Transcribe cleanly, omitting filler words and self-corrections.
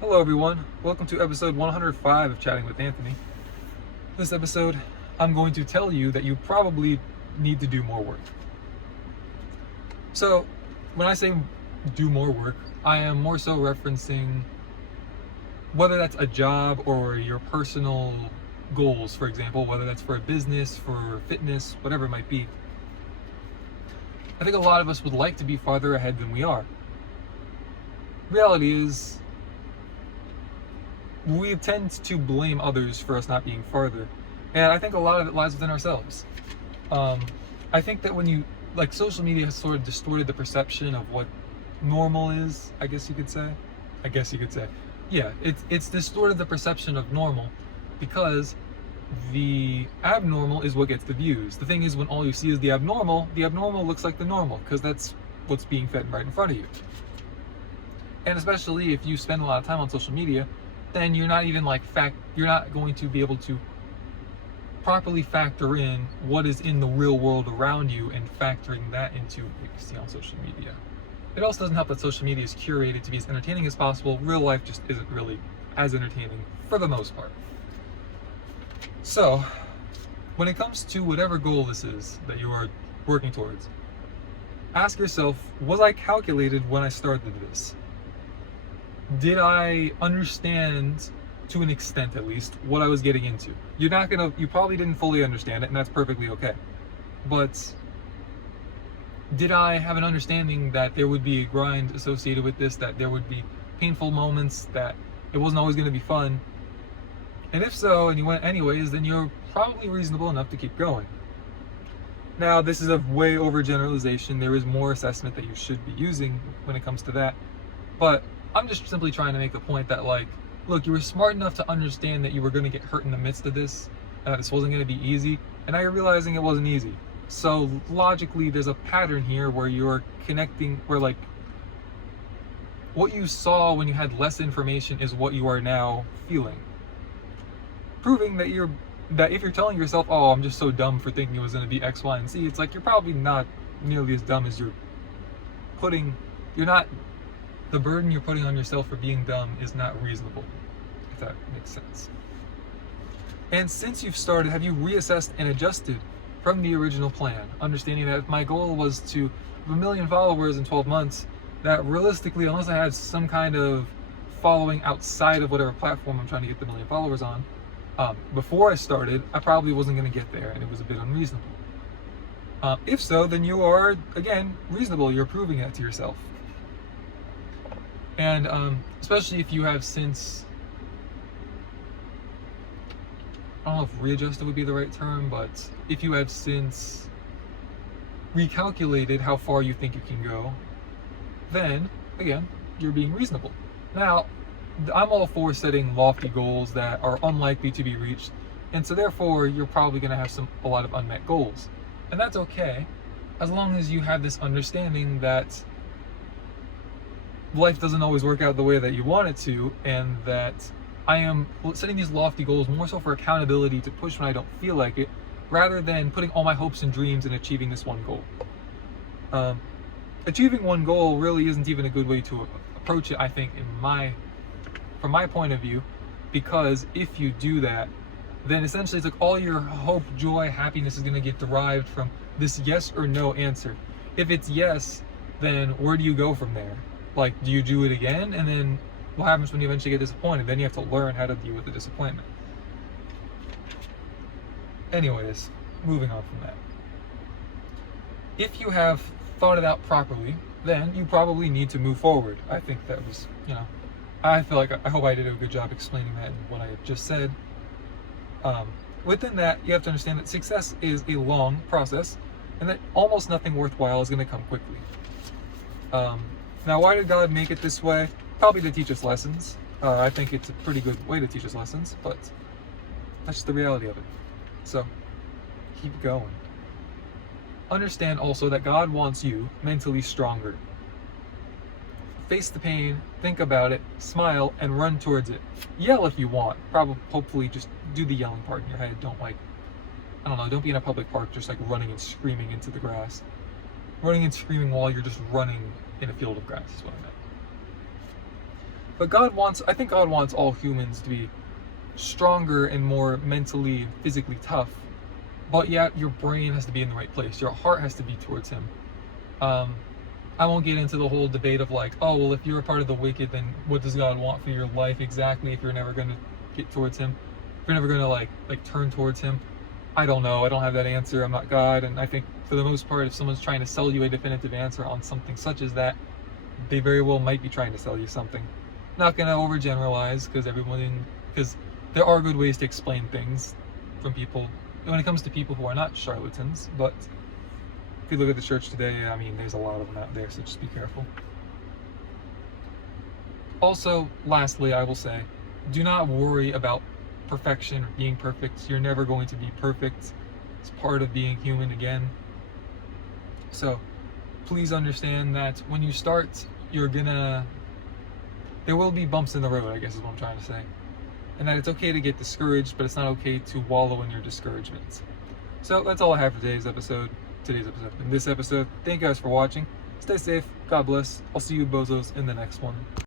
Hello everyone, welcome to episode 105 of Chatting with Anthony. This episode, I'm going to tell you that you probably need to do more work. So, when I say do more work, I am more so referencing whether that's a job or your personal goals, for example, whether that's for a business, for fitness, whatever it might be. I think a lot of us would like to be farther ahead than we are. Reality is, we tend to blame others for us not being farther, and I think a lot of it lies within ourselves. I think that when social media has sort of distorted the perception of what normal is, I guess you could say. Yeah, it's distorted the perception of normal because the abnormal is what gets the views. The thing is, when all you see is the abnormal looks like the normal because that's what's being fed right in front of you. And especially if you spend a lot of time on social media, then you're not even you're not going to be able to properly factor in what is in the real world around you and factoring that into what you see on social media. It also doesn't help that social media is curated to be as entertaining as possible. Real life just isn't really as entertaining for the most part. So, when it comes to whatever goal this is that you are working towards, ask yourself, was I calculated when I started this? Did I understand, to an extent at least, what I was getting into? You probably didn't fully understand it, and that's perfectly okay. But did I have an understanding that there would be a grind associated with this, that there would be painful moments, that it wasn't always going to be fun? And if so, and you went anyways, then you're probably reasonable enough to keep going. Now, this is a way overgeneralization. There is more assessment that you should be using when it comes to that. But I'm just simply trying to make the point that, look, you were smart enough to understand that you were going to get hurt in the midst of this, and that this wasn't going to be easy, and now you're realizing it wasn't easy. So logically, there's a pattern here where you're connecting, where what you saw when you had less information is what you are now feeling. Proving that if you're telling yourself, oh, I'm just so dumb for thinking it was going to be X, Y, and Z, it's like you're probably not nearly as dumb as the burden you're putting on yourself for being dumb is not reasonable, if that makes sense. And since you've started, have you reassessed and adjusted from the original plan, understanding that if my goal was to have 1 million followers in 12 months, that realistically, unless I had some kind of following outside of whatever platform I'm trying to get the 1 million followers on, before I started, I probably wasn't going to get there, and it was a bit unreasonable. If so, then you are, again, reasonable. You're proving that to yourself. And especially if you have since, I don't know if readjusted would be the right term, but if you have since recalculated how far you think you can go, then, again, you're being reasonable. Now, I'm all for setting lofty goals that are unlikely to be reached, and so therefore you're probably going to have a lot of unmet goals. And that's okay, as long as you have this understanding that life doesn't always work out the way that you want it to, and that I am setting these lofty goals more so for accountability to push when I don't feel like it, rather than putting all my hopes and dreams in achieving this one goal. Achieving one goal really isn't even a good way to approach it, I think, from my point of view, because if you do that, then essentially it's like all your hope, joy, happiness is going to get derived from this yes or no answer. If it's yes, then where do you go from there? Do you do it again? And then what happens when you eventually get disappointed? Then you have to learn how to deal with the disappointment. Anyways, moving on from that. If you have thought it out properly, then you probably need to move forward. I think that was, I hope I did a good job explaining that in what I had just said. Within that, you have to understand that success is a long process, and that almost nothing worthwhile is going to come quickly. Now, why did God make it this way? Probably to teach us lessons. I think it's a pretty good way to teach us lessons, but that's just the reality of it. So, keep going. Understand also that God wants you mentally stronger. Face the pain, think about it, smile, and run towards it. Yell if you want. Hopefully just do the yelling part in your head. Don't be in a public park just running and screaming into the grass. Running and screaming while you're just running in a field of grass is what I meant. But I think God wants all humans to be stronger and more mentally and physically tough, but yet your brain has to be in the right place. Your heart has to be towards Him. I won't get into the whole debate of like, oh, well, if you're a part of the wicked, then what does God want for your life exactly if you're never going to get towards Him? If you're never going to like turn towards Him? I don't know. I don't have that answer. I'm not God. And I think for the most part, if someone's trying to sell you a definitive answer on something such as that, they very well might be trying to sell you something. Not going to overgeneralize because there are good ways to explain things from people when it comes to people who are not charlatans, but if you look at the church today, I mean, there's a lot of them out there, so just be careful. Also, lastly, I will say, do not worry about perfection or being perfect. You're never going to be perfect. It's part of being human again. So, please understand that when you start, there will be bumps in the road, I guess is what I'm trying to say. And that it's okay to get discouraged, but it's not okay to wallow in your discouragement. So, that's all I have for today's episode. In this episode. Thank you guys for watching. Stay safe. God bless. I'll see you bozos in the next one.